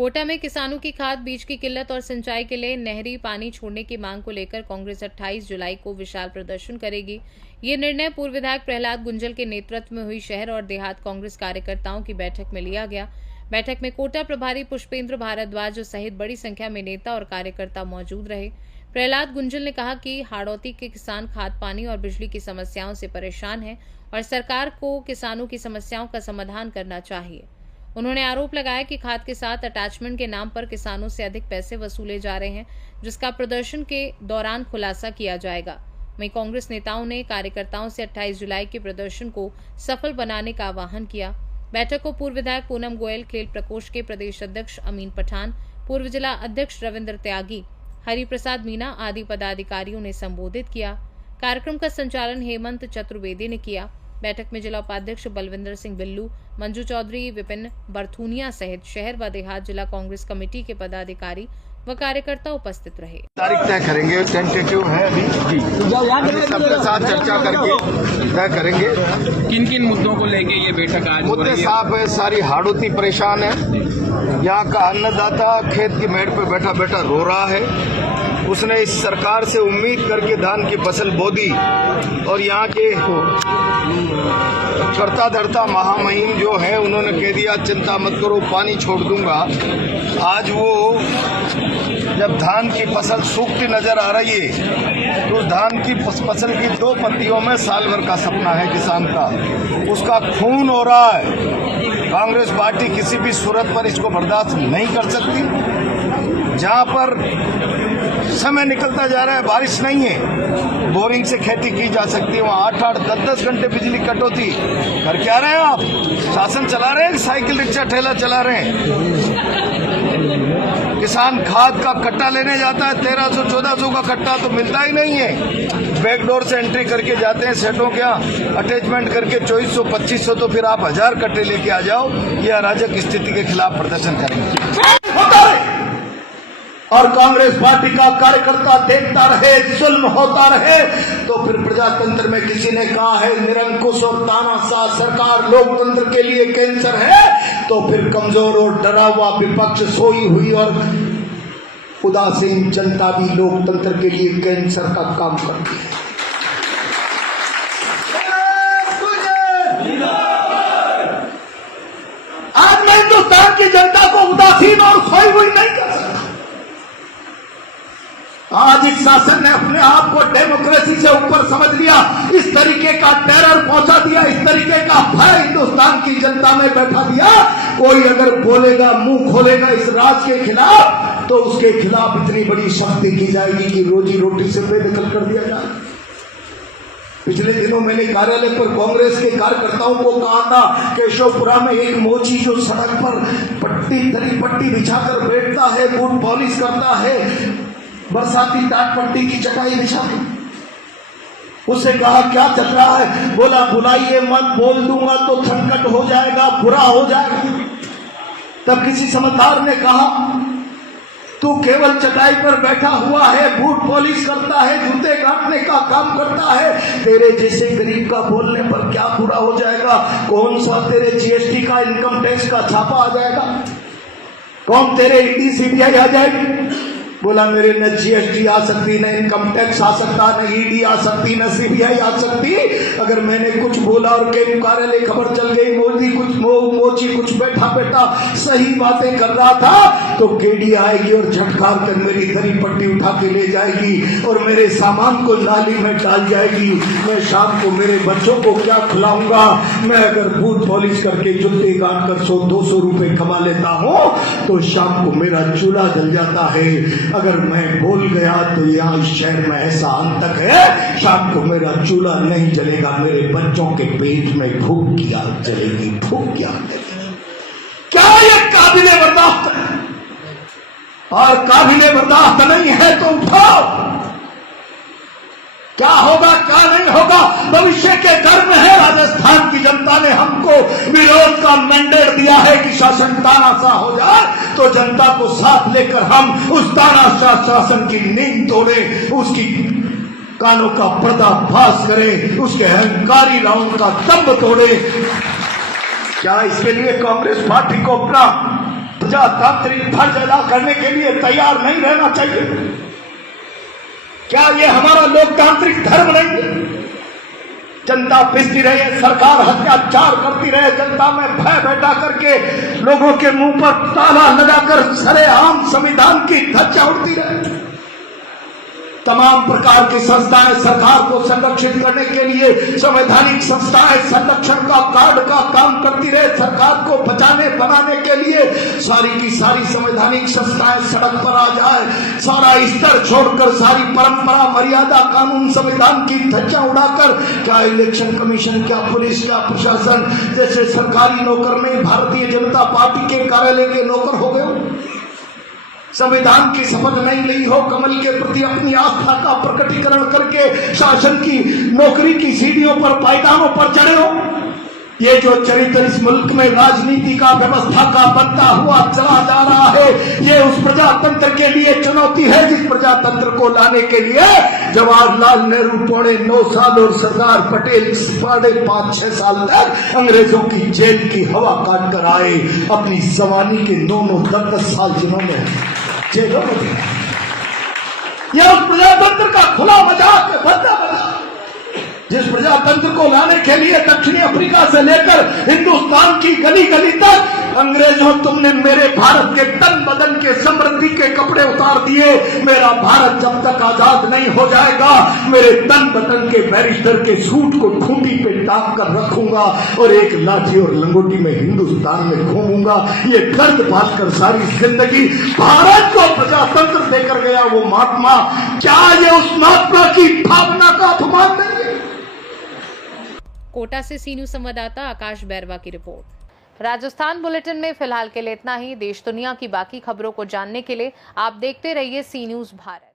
कोटा में किसानों की खाद बीज की किल्लत और सिंचाई के लिए नहरी पानी छोड़ने की मांग को लेकर कांग्रेस 28 जुलाई को विशाल प्रदर्शन करेगी। ये निर्णय पूर्व विधायक प्रहलाद गुंजल के नेतृत्व में हुई शहर और देहात कांग्रेस कार्यकर्ताओं की बैठक में लिया गया। बैठक में कोटा प्रभारी पुष्पेंद्र भारद्वाज सहित बड़ी संख्या में नेता और कार्यकर्ता मौजूद रहे। प्रहलाद गुंजल ने कहा कि हाड़ौती के किसान खाद पानी और बिजली की समस्याओं से परेशान हैं और सरकार को किसानों की समस्याओं का समाधान करना चाहिए। उन्होंने आरोप लगाया कि खाद के साथ अटैचमेंट के नाम पर किसानों से अधिक पैसे वसूले जा रहे हैं, जिसका प्रदर्शन के दौरान खुलासा किया जाएगा। वहीं कांग्रेस नेताओं ने कार्यकर्ताओं से 28 जुलाई के प्रदर्शन को सफल बनाने का आह्वान किया। बैठक को पूर्व विधायक पूनम गोयल, खेल प्रकोष्ठ के प्रदेश अध्यक्ष अमीन पठान, पूर्व जिला अध्यक्ष रविंद्र त्यागी, हरिप्रसाद मीना आदि पदाधिकारियों ने संबोधित किया। कार्यक्रम का संचालन हेमंत चतुर्वेदी ने किया। बैठक में जिला उपाध्यक्ष बलविंदर सिंह बिल्लू, मंजू चौधरी, विपिन बरथुनिया सहित शहर व देहात जिला कांग्रेस कमेटी के पदाधिकारी व कार्यकर्ता उपस्थित रहे। तारीख तय करेंगे, टेंटेटिव है अभी सबके साथ चर्चा करके तय करेंगे। किन किन मुद्दों को लेके ये बैठक आज हो रही है? मुद्दे साफ है, सारी हाड़ौती परेशान है। यहाँ का अन्नदाता खेत की मेड़ पे बैठा बैठा रो रहा है। उसने इस सरकार से उम्मीद करके धान की फसल बो दी और यहाँ के करता धरता महामहिम जो है उन्होंने कह दिया चिंता मत करो पानी छोड़ दूंगा। आज वो जब धान की फसल सूखती नजर आ रही है तो धान की फसल की 2 पत्तियों में साल भर का सपना है किसान का, उसका खून हो रहा है। कांग्रेस पार्टी किसी भी सूरत पर इसको बर्दाश्त नहीं कर सकती। जहां पर समय निकलता जा रहा है, बारिश नहीं है, बोरिंग से खेती की जा सकती है, वहाँ 8-8, 10-10 घंटे बिजली कटौती कर क्या रहे हैं आप? शासन चला रहे हैं, साइकिल रिक्शा ठेला चला रहे हैं। किसान खाद का कट्टा लेने जाता है, 1300-1400 का कट्टा तो मिलता ही नहीं है। बैकडोर से एंट्री करके जाते हैं सेठों के यहाँ, अटैचमेंट करके 2400-2500, तो फिर आप 1000 कट्टे लेके आ जाओ। ये अराजक स्थिति के खिलाफ प्रदर्शन करेंगे और कांग्रेस पार्टी का कार्यकर्ता देखता रहे, जुल्म होता रहे, तो फिर प्रजातंत्र में किसी ने कहा है निरंकुश और तानाशाह सरकार लोकतंत्र के लिए कैंसर है, तो फिर कमजोर और डरा हुआ विपक्ष, सोई हुई और उदासीन जनता भी लोकतंत्र के लिए कैंसर का काम करती है। आज मैं हिंदुस्तान की जनता को उदासीन और सोई हुई नहीं कर सकता। आज इस शासन ने अपने आप को डेमोक्रेसी से ऊपर समझ लिया, इस तरीके का टेरर पहुंचा दिया, इस तरीके का भय हिंदुस्तान की जनता में बैठा दिया। कोई अगर बोलेगा, मुंह खोलेगा इस राज के खिलाफ, तो उसके खिलाफ इतनी बड़ी शक्ति की जाएगी कि रोजी रोटी से बेदखल कर दिया जाए। पिछले दिनों मैंने कार्यालय पर कांग्रेस के कार्यकर्ताओं को कहा था, केशवपुरा में एक मोची जो सड़क पर पट्टी बिछाकर बैठता है, बूट पॉलिश करता है, बरसाती टाट पट्टी की चटाई बिछा, उससे कहा क्या चल रहा है? बोला बुलाइए मत, बोल दूंगा तो संकट हो जाएगा, बुरा हो जाएगा। तब किसी समझदार ने कहा तू केवल चटाई पर बैठा हुआ है, बूट पॉलिश करता है, जूते काटने का काम करता है, तेरे जैसे गरीब का बोलने पर क्या बुरा हो जाएगा? कौन सा तेरे जीएसटी का, इनकम टैक्स का छापा आ जाएगा? कौन तेरे ईडी सीबीआई आ जाएगी? बोला मेरे न जीएसटी आ सकती, न इनकम टैक्स आ सकता, न ईडी आ सकती, न सीबीआई आ सकती। अगर मैंने कुछ बोला और कई कार्यालय खबर चल गई, मोची कुछ बैठा सही बातें कर रहा था, तो केडी आएगी और झटकार कर मेरी धरी पट्टी उठा के ले जाएगी और मेरे सामान को नाली में डाल जाएगी। मैं शाम को मेरे बच्चों को क्या खिलाऊंगा? मैं अगर बूट पॉलिश करके जूते काट कर 100-200 रुपए कमा लेता हूँ, तो शाम को मेरा चूल्हा जल जाता है। अगर मैं भूल गया तो यहाँ इस शहर में ऐसा आतंक है, शाम को मेरा चूल्हा नहीं जलेगा, मेरे बच्चों के पेट में भूख क्या जलेगी, भूख क्या जलेगी। क्या ये काबिले बर्दाश्त है? और काबिले बर्दाश्त नहीं है तो उठाओ। क्या होगा क्या नहीं होगा भविष्य के घर में है। राजस्थान की जनता ने हमको विरोध का मैंडेट दिया है कि शासन तानाशाह हो जाए, तो जनता को साथ लेकर हम उस तानाशाह शासन की नींद तोड़े, उसकी कानों का पर्दाफाश करें, उसके अहंकारी राउंड का दम्भ तोड़े। क्या इसके लिए कांग्रेस पार्टी को अपना प्रजातांत्रिक फर्ज अदा करने के लिए तैयार नहीं रहना चाहिए? क्या ये हमारा लोकतांत्रिक धर्म नहीं है? जनता पिसती रहे, सरकार अत्याचार करती रहे, जनता में भय बैठा करके लोगों के मुंह पर ताला लगाकर सरेआम संविधान की ध्वजा उड़ती रहे। तमाम प्रकार की संस्थाएं सरकार को संरक्षित करने के लिए, संवैधानिक संस्थाएं संरक्षण का कार्ड का काम करती रहे, सरकार को बचाने बनाने के लिए सारी की सारी संवैधानिक संस्थाएं सड़क पर आ जाए, सारा स्तर छोड़कर सारी परंपरा मर्यादा कानून संविधान की ध्वजा उड़ाकर, क्या इलेक्शन कमीशन, क्या पुलिस, क्या प्रशासन जैसे सरकारी नौकर नहीं भारतीय जनता पार्टी के कार्यालय के नौकर हो गए? संविधान की शपथ नहीं ली हो, कमल के प्रति अपनी आस्था का प्रकटीकरण करके शासन की नौकरी की सीढ़ियों पर पायदानों पर चढ़े हो? ये जो चरित्र इस मुल्क में राजनीति का व्यवस्था का बनता हुआ चला जा रहा है, ये उस प्रजातंत्र के लिए चुनौती है जिस प्रजातंत्र को लाने के लिए जवाहरलाल नेहरू 9.5 साल और सरदार पटेल 5.5-6 साल तक अंग्रेजों की जेल की हवा काट कर आए। अपनी जवानी के 9-10 साल जिन्होंने जेलों में दिया, यह उस प्रजातंत्र का खुला मजाक है, बंदा बना जिस प्रजातंत्र को लाने के लिए दक्षिणी अफ्रीका से लेकर हिंदुस्तान की गली गली तक अंग्रेजों तुमने मेरे भारत के तन बदन के समृद्धि के कपड़े उतार दिए। मेरा भारत जब तक आजाद नहीं हो जाएगा, मेरे तन बदन के बैरिस्टर के सूट को खूंटी पे टांग कर रखूंगा और एक लाठी और लंगोटी में हिंदुस्तान में घूमूंगा। ये गर्द पालकर सारी जिंदगी भारत को प्रजातंत्र देकर गया वो महात्मा, क्या ये उस महात्मा की भावना का अपमान नहीं है? कोटा से सी न्यूज संवाददाता आकाश बैरवा की रिपोर्ट। राजस्थान बुलेटिन में फिलहाल के लिए इतना ही। देश दुनिया की बाकी खबरों को जानने के लिए आप देखते रहिए सी न्यूज भारत।